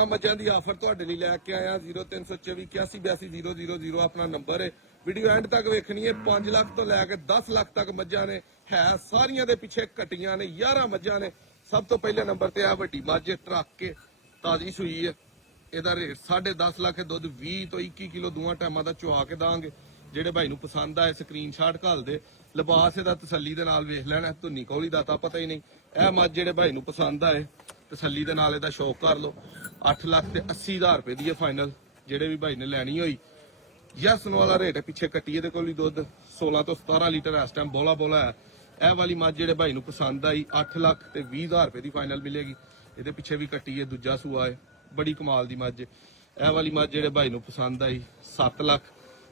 15 ਮੱਝਾਂ ਦੀ ਆਫਰ ਤੁਹਾਡੇ ਲਈ ਲੈ ਕੇ ਆਇਆ 0324 81820000 ਆਪਣਾ ਨੰਬਰ ਹੈ। ਵੀਡੀਓ ਐਂਡ ਤੱਕ ਵੇਖਣੀ ਹੈ। 5 ਲੱਖ ਤੋਂ ਲੈ ਕੇ 10 ਲੱਖ ਤੱਕ ਮੱਝਾਂ ਨੇ ਹੈ, ਸਾਰੀਆਂ ਦੇ ਪਿੱਛੇ ਕਟੀਆਂ ਨੇ, 11 ਮੱਝਾਂ ਨੇ। ਸਭ ਤੋਂ ਪਹਿਲੇ ਨੰਬਰ ਤੇ ਆ ਵੱਡੀ ਮੱਝ ਟਰੱਕ ਕੇ ਤਾਜ਼ੀ ਸੂਈ ਹੈ। ਇਹਦਾ ਰੇਟ 10.5 ਲੱਖ ਹੈ। ਦੁੱਧ 20 ਤੋਂ 21 ਕਿਲੋ ਦੋਵਾਂ ਟਾਈਮਾਂ ਦਾ ਚੁਆ ਕੇ ਦਾਂਗੇ। ਜਿਹੜੇ ਭਾਈ ਨੂੰ ਪਸੰਦ ਆਏ ਸਕਰੀਨਸ਼ਾਟ ਘੱਲ ਦੇ। ਲਿਬਾਸ ਇਹਦਾ ਤਸੱਲੀ ਦੇ ਨਾਲ ਵੇਖ ਲੈਣਾ, ਧੁੰਨੀ ਕੌਲੀ ਦਾ ਤਾਂ ਪਤਾ ਹੀ ਨਹੀਂ। ਇਹ ਮੱਝ ਜਿਹੜੇ ਭਾਈ ਨੂੰ ਪਸੰਦ ਆਏ ਤਸੱਲੀ ਦੇ ਨਾਲ ਇਹਦਾ ਸ਼ੌਕ ਕਰ ਲਓ। 8 ਲੱਖ ਤੇ 80,000 ਰੁਪਏ ਦੀ ਹੈ ਫਾਈਨਲ। ਜਿਹੜੇ ਵੀ ਭਾਈ ਨੇ ਲੈਣੀ ਹੋਈ ਯਸ ਨੂੰ ਵਾਲਾ ਰੇਟ ਹੈ। ਪਿੱਛੇ ਕੱਟੀ ਇਹਦੇ ਕੋਲ ਵੀ ਦੁੱਧ 16 ਤੋਂ 17 ਲੀਟਰ ਇਸ ਟਾਈਮ ਬੋਲਾ ਹੈ। ਇਹ ਵਾਲੀ ਮੱਝ ਜਿਹੜੇ ਭਾਈ ਨੂੰ ਪਸੰਦ ਆਈ 8 ਲੱਖ ਤੇ 20,000 ਰੁਪਏ ਦੀ ਫਾਈਨਲ ਮਿਲੇਗੀ। ਇਹਦੇ ਪਿੱਛੇ ਵੀ ਕੱਟੀ ਹੈ, ਦੂਜਾ ਸੂਆ ਹੈ, ਬੜੀ ਕਮਾਲ ਦੀ ਮੱਝ। ਇਹ ਵਾਲੀ ਮੱਝ ਜਿਹੜੇ ਭਾਈ ਨੂੰ ਪਸੰਦ ਆਈ 7 ਲੱਖ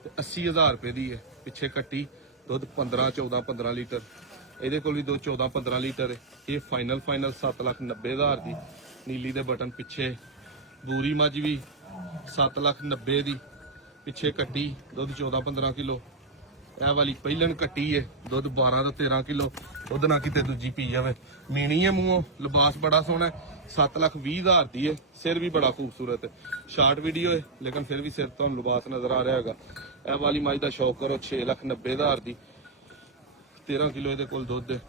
ਤੇ 80,000 ਰੁਪਏ ਦੀ ਹੈ। ਪਿੱਛੇ ਕੱਟੀ ਦੁੱਧ 15 ਲੀਟਰ। ਇਹਦੇ ਕੋਲ ਵੀ ਦੁੱਧ 14-15 ਲੀਟਰ ਹੈ। ਇਹ ਫਾਈਨਲ 7,90,000 ਦੀ। ਨੀਲੀ ਦੇ ਬਟਨ ਪਿੱਛੇ ਬੂਰੀ ਮੱਝ ਵੀ 7,90,000 ਦੀ। ਪਿੱਛੇ ਕੱਟੀ ਦੁੱਧ 14-15 ਕਿਲੋ। ਇਹ ਵਾਲੀ ਪਹਿਲਣ ਕੱਟੀ ਹੈ, ਦੁੱਧ 12 ਤੋਂ 13 ਕਿਲੋ। ਦੁੱਧ ਨਾ ਕਿਤੇ ਦੂਜੀ ਪੀ ਜਾਵੇ। ਮੀਣੀ ਹੈ ਮੂੰਹੋਂ, ਲਿਬਾਸ ਬੜਾ ਸੋਹਣਾ। 7,20,000 ਦੀ ਹੈ। ਸਿਰ ਵੀ ਬੜਾ ਖੂਬਸੂਰਤ ਹੈ। ਸ਼ਾਰਟ ਵੀਡੀਓ ਹੈ ਲੇਕਿਨ ਫਿਰ ਵੀ ਸਿਰ ਤੁਹਾਨੂੰ ਲਿਬਾਸ ਨਜ਼ਰ ਆ ਰਿਹਾ ਹੈਗਾ। ਇਹ ਵਾਲੀ ਮੱਝ ਦਾ ਸ਼ੌਕ ਕਰੋ 6,90,000 ਦੀ। 13 ਕਿਲੋ ਇਹਦੇ ਕੋਲ ਦੁੱਧ ਹੈ।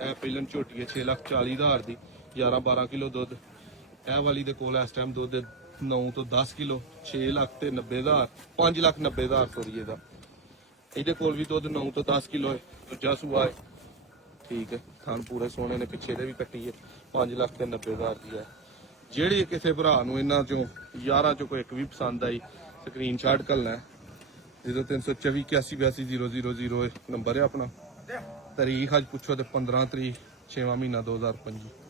ਇਹ ਪਹਿਲਣ ਝੋਟੀ ਹੈ 6,40,000 ਦੀ। 11-12 ਕਿਲੋ ਦੁੱਧ। ਇਹ ਵਾਲੀ ਦੇ ਕੋਲ ਇਸ ਟਾਈਮ ਦੁੱਧ 9 ਤੋਂ 10 ਕਿਲੋ। 6,90,000 5,90,000 ਸੋਰੀ ਇਹਦਾ। ਇਹਦੇ ਕੋਲ ਵੀ ਦੁੱਧ 9 ਤੋਂ 10 ਕਿਲੋ ਹੈ। ਦੂਜਾ ਸੂਆ ਹੈ, ਠੀਕ ਹੈ। ਥਣ ਪੂਰੇ ਸੋਹਣੇ ਨੇ। ਪਿੱਛੇ ਦੇ ਵੀ ਕੱਟੀ ਹੈ 5,90,000 ਦੀ ਹੈ। ਜਿਹੜੀ ਕਿਸੇ ਭਰਾ ਨੂੰ ਇਹਨਾਂ ਚੋਂ 11 ਚੋਂ ਕੋਈ ਇੱਕ ਵੀ ਪਸੰਦ ਆਈ ਸਕਰੀਨਸ਼ਾਟ ਘੱਲਣਾ ਹੈ। 0324 81820000 ਨੰਬਰ ਹੈ ਆਪਣਾ। ਤਾਰੀਖ ਅੱਜ ਪੁੱਛੋ ਤੇ 15 ਤਰੀਕ 6ਵਾਂ ਮਹੀਨਾ 2025।